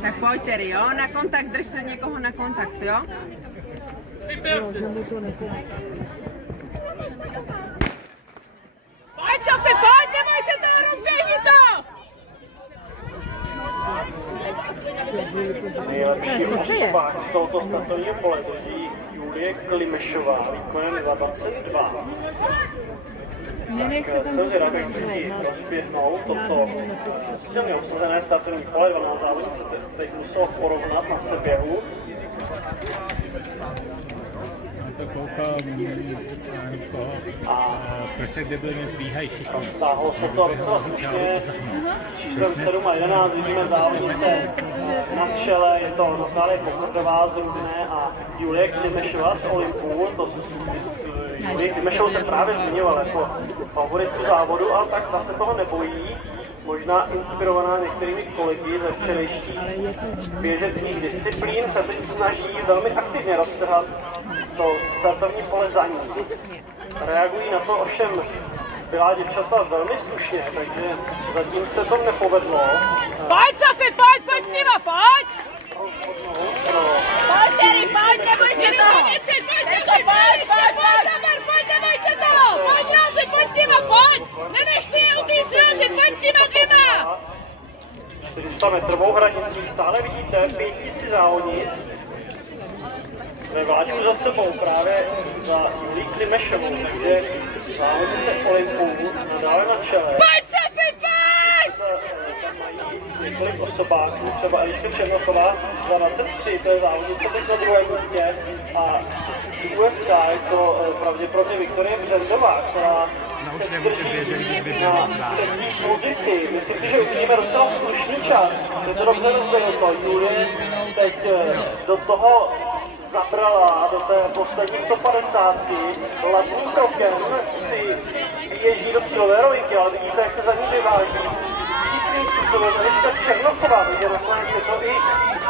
Tak pojď tedy, jo? Na kontakt, drž se někoho na kontakt, jo? Pojď, Sofi, pojď, neboj se toho, rozběhni to! Nejlepší osobák z tohoto startovního pole drží Julie Klimešová, výkonem za 22. Tak jsem zvědav, jak chtějí rozběhnout toto silně obsazené startovní pole. 12 závodnice teď muselo porovnat na seběhu. To koukám, prostě kde byli bíhají všichni. Stáhlo se to docela slušně. Číslem 7 a 11 vidíme závodnice na čele. Je to Natálie Pokrdová z Rudné a Julie Klimešová z Olympu. Julie Klimešovou se právě zmiňovala jako favoritku závodu, ale tak ta se toho nebojí. Možná inspirovaná některými kolegy ze včerejších běžeckých disciplín se teď snaží velmi aktivně roztrhat to startovní pole za ní. Reagují na to ovšem zbylá děvčata velmi slušně, takže zatím se to nepovedlo. Pojď, Sofi, pojď s nima, pojď! Pojď, Terry, pojď, neboj se toho! Pojď, neboj se toho! Pojď, Rozi, pojď s nima, pojď! Nenech si je utíct, Rozi, pojď s nima dvěma! 400 metrovou hranicí stále vidíte pětici závodnic. Ve vláčku za sebou právě za Julii Klimešovou, takže závodnice Olympu nadále na čele. Pojď, Sofi, pojď! Tam mají několik osobáků, třeba Eliška Černochová za 23, to je závodnice teď na druhém místě. A z USK je to pravděpodobně Viktorie Břendová, která se drží na třetí pozici. Myslím si, že uvidíme docela slušný čas. Je to dobře rozběhnuto. Julie teď do toho zabrala do té poslední 150. Ladným krokem si běží do cílové rovinky, ale vidíte, jak se za ní vyváží. Eliška Černochová, takže nakonec je to i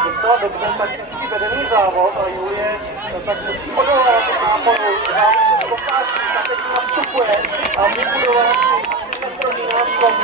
docela dobře takticky vedený závod a Julie tak musí odolávat nápadu. Závod se dokáží, ta teď nastupuje a vybudovat asi metrový náskok